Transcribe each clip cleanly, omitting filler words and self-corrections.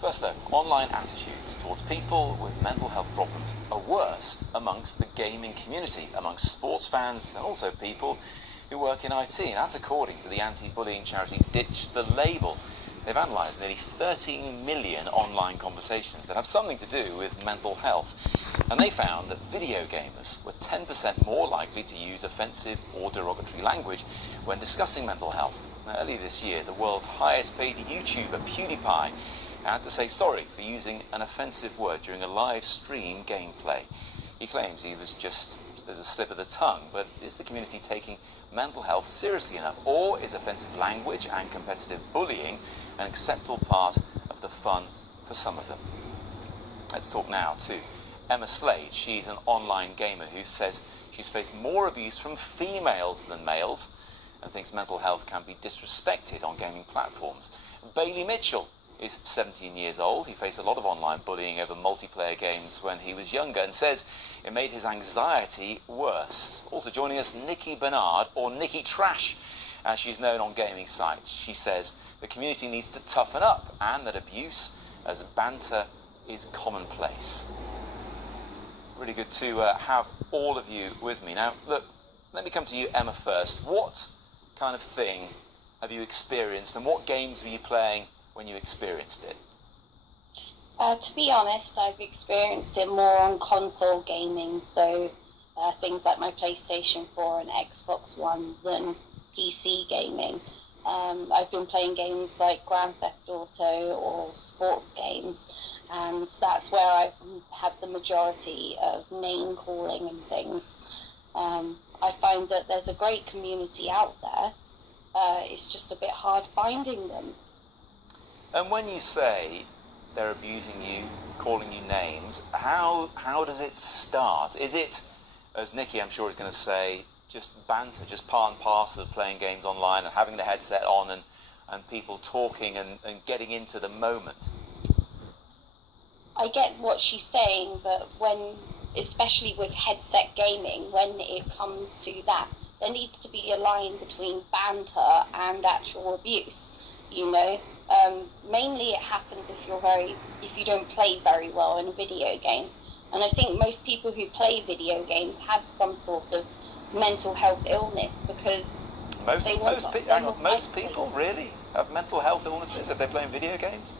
First though, online attitudes towards people with mental health problems are worst amongst the gaming community, amongst sports fans and also people who work in IT. And that's according to the anti-bullying charity Ditch the Label. They've analysed nearly 13 million online conversations that have something to do with mental health. And they found that video gamers were 10% more likely to use offensive or derogatory language when discussing mental health. Now, earlier this year, the world's highest paid YouTuber, PewDiePie, had to say sorry for using an offensive word during a live stream gameplay. He claims he was just a slip of the tongue, but is the community taking mental health seriously enough? Or is offensive language and competitive bullying an acceptable part of the fun for some of them? Let's talk now to Emma Slade. She's an online gamer who says she's faced more abuse from females than males and thinks mental health can be disrespected on gaming platforms. Bailey Mitchell is 17 years old. He faced a lot of online bullying over multiplayer games when he was younger and says it made his anxiety worse. Also joining us, Nikki Bernard, or Nikki Trash, as she's known on gaming sites. She says the community needs to toughen up and that abuse as banter is commonplace. Really good to have all of you with me. Now, look, let me come to you, Emma, first. What kind of thing have you experienced and what games were you playing when you experienced it? To be honest, I've experienced it more on console gaming, so things like my PlayStation 4 and Xbox One than PC gaming. I've been playing games like Grand Theft Auto or sports games, and that's where I've had the majority of name calling and things. I find that there's a great community out there. It's just a bit hard finding them. And when you say they're abusing you, calling you names, how does it start? Is it, as Nikki I'm sure is going to say, just banter, just part and parcel of playing games online and having the headset on and people talking and getting into the moment? I get what she's saying, but especially with headset gaming, when it comes to that, there needs to be a line between banter and actual abuse. You know, mainly it happens if you don't play very well in a video game. And I think most people who play video games have some sort of mental health illness because most people really have mental health illnesses if they're playing video games?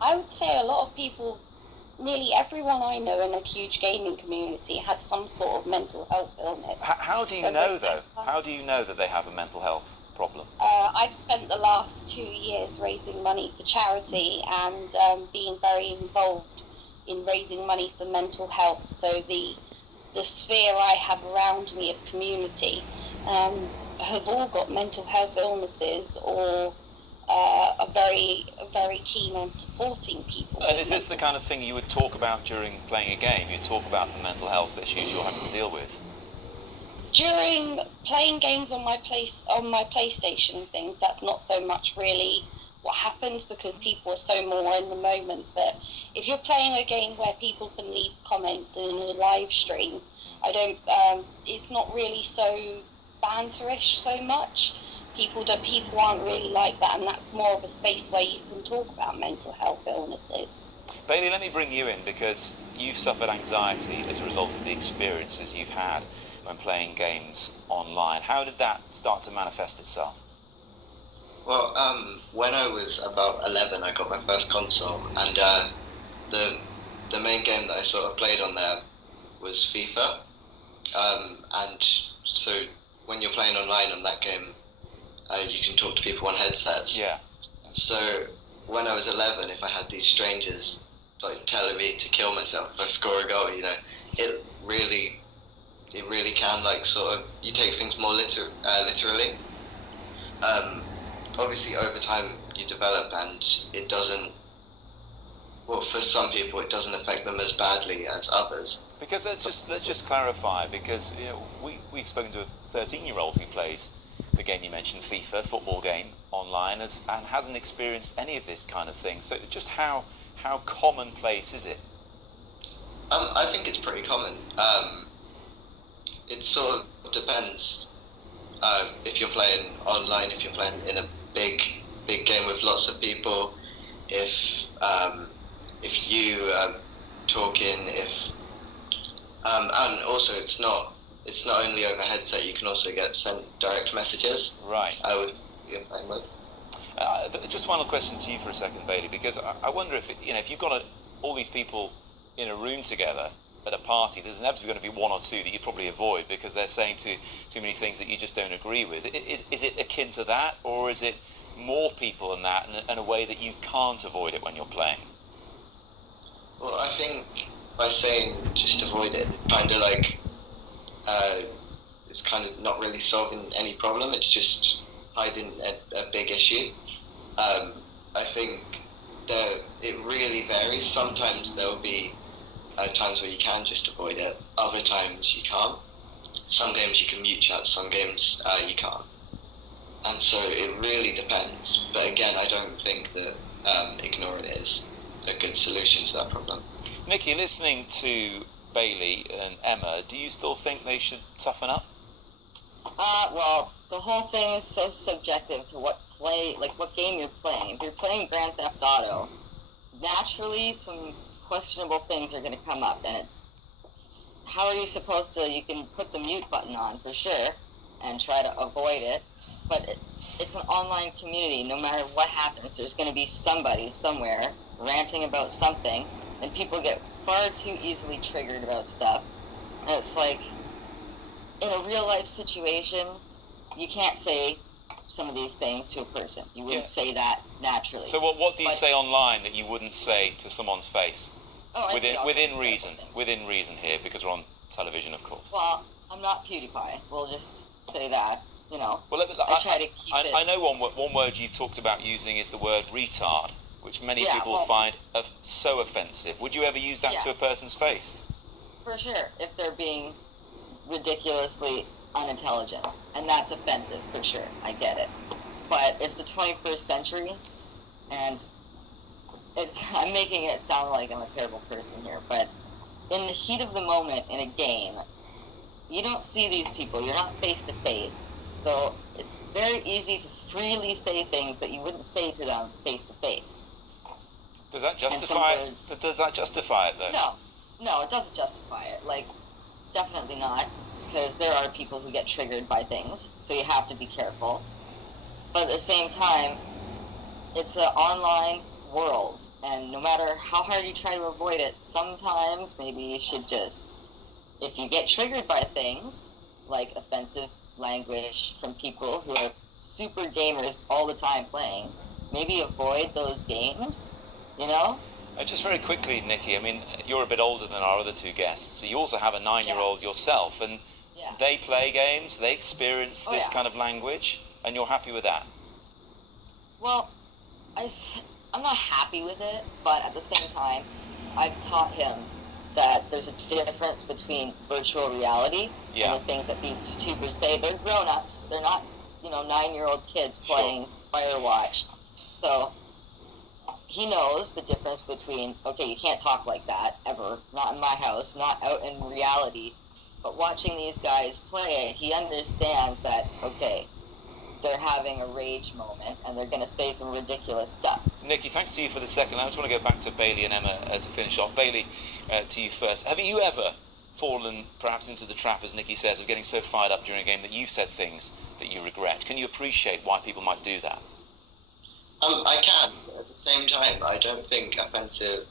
I would say a lot of people, nearly everyone I know in a huge gaming community has some sort of mental health illness. How do you know, though? How do you know that they have a mental health problem? I've spent the last 2 years raising money for charity and being very involved in raising money for mental health. So the sphere I have around me of community have all got mental health illnesses or are very, very keen on supporting people. And is this the kind of thing you would talk about during playing a game? You talk about the mental health issues you're having to deal with? During playing games on my PlayStation and things, that's not so much really what happens because people are so more in the moment. But if you're playing a game where people can leave comments in a live stream, it's not really so banterish so much. People aren't really like that, and that's more of a space where you can talk about mental health illnesses. Bailey, let me bring you in because you've suffered anxiety as a result of the experiences you've had when playing games online. How did that start to manifest itself? Well, when I was about 11, I got my first console, and the main game that I sort of played on there was FIFA. And so when you're playing online on that game, you can talk to people on headsets. Yeah. So when I was 11, if I had these strangers like telling me to kill myself if I score a goal, you know, it really can, like, sort of, you take things more literally. Obviously over time you develop and it doesn't, well, for some people it doesn't affect them as badly as others. Because let's just clarify, because you know, we've spoken to a 13-year-old who plays the game you mentioned, FIFA, football game, online, and hasn't experienced any of this kind of thing. So just how commonplace is it? I think it's pretty common. It sort of depends if you're playing online, if you're playing in a big game with lots of people, if if you talking, and also it's not only over headset. You can also get sent direct messages. Right. With your phone mode. Just final question to you for a second, Bailey, because I wonder if if you've got all these people in a room together at a party, there's inevitably going to be one or two that you probably avoid because they're saying too many things that you just don't agree with. Is it akin to that, or is it more people than that, and a way that you can't avoid it when you're playing? Well, I think by saying just avoid it, kind of like it's kind of not really solving any problem. It's just hiding a big issue. I think it really varies. Sometimes there will be times where you can just avoid it. Other times you can't. Some games you can mute chat. Some games you can't. And so it really depends. But again, I don't think that ignoring it is a good solution to that problem. Nikki, listening to Bailey and Emma, do you still think they should toughen up? Well, the whole thing is so subjective to what game you're playing. If you're playing Grand Theft Auto, naturally some questionable things are going to come up, and it's how are you supposed to? You can put the mute button on for sure and try to avoid it, but it's an online community. No matter what happens, there's going to be somebody somewhere ranting about something, and people get far too easily triggered about stuff. And it's like, in a real life situation, you can't say some of these things to a person. You wouldn't say that naturally. So what do you say online that you wouldn't say to someone's face? Oh, within reason here, because we're on television, of course. Well, I'm not PewDiePie. We'll just say that, Well, I try to keep it. I know one word you've talked about using is the word retard, which many people find so offensive. Would you ever use that to a person's face? For sure, if they're being ridiculously unintelligent, and that's offensive for sure. I get it, but it's the 21st century, and I'm making it sound like I'm a terrible person here, but in the heat of the moment in a game, you don't see these people. You're not face to face, so it's very easy to freely say things that you wouldn't say to them face to face. Does that justify it? Does that justify it though? No, it doesn't justify it. Definitely not, because there are people who get triggered by things, so you have to be careful. But at the same time, it's an online world, and no matter how hard you try to avoid it, sometimes maybe you should just, if you get triggered by things, like offensive language from people who are super gamers all the time playing, maybe avoid those games, Just very quickly, Nikki, you're a bit older than our other two guests, so you also have a 9-year-old yourself, and they play games, they experience this kind of language, and you're happy with that? Well, I'm not happy with it, but at the same time, I've taught him that there's a difference between virtual reality and the things that these YouTubers say. They're grown-ups. They're not, 9-year-old kids playing Firewatch. So he knows the difference between, okay, you can't talk like that ever, not in my house, not out in reality. But watching these guys play, he understands that, okay, they're having a rage moment and they're going to say some ridiculous stuff. Nikki, thanks to you for the second. I just want to go back to Bailey and Emma to finish off. Bailey, to you first. Have you ever fallen perhaps into the trap, as Nikki says, of getting so fired up during a game that you've said things that you regret? Can you appreciate why people might do that? I can. At the same time, I don't think offensive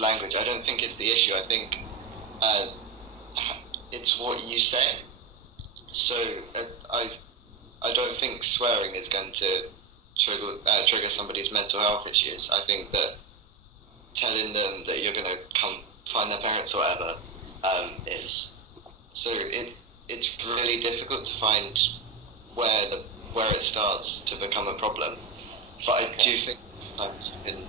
language, I don't think it's the issue. I think it's what you say. So I don't think swearing is going to trigger somebody's mental health issues. I think that telling them that you're going to come find their parents or whatever is. So it's really difficult to find where it starts to become a problem. But I do think sometimes you can,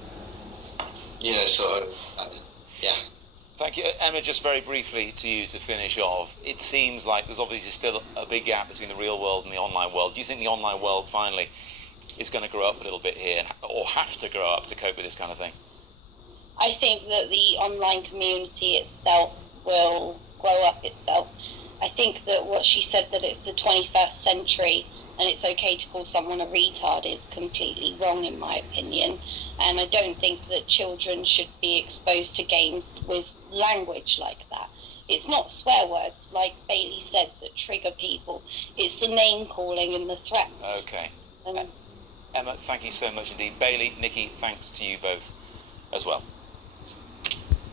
Thank you. Emma, just very briefly to you to finish off. It seems like there's obviously still a big gap between the real world and the online world. Do you think the online world finally is going to grow up a little bit here, or have to grow up to cope with this kind of thing? I think that the online community itself will grow up itself. I think that what she said, that it's the 21st century, and it's okay to call someone a retard is completely wrong in my opinion. And I don't think that children should be exposed to games with language like that. It's not swear words, like Bailey said, that trigger people. It's the name calling and the threats. Okay. Emma, thank you so much indeed. Bailey, Nikki, thanks to you both as well.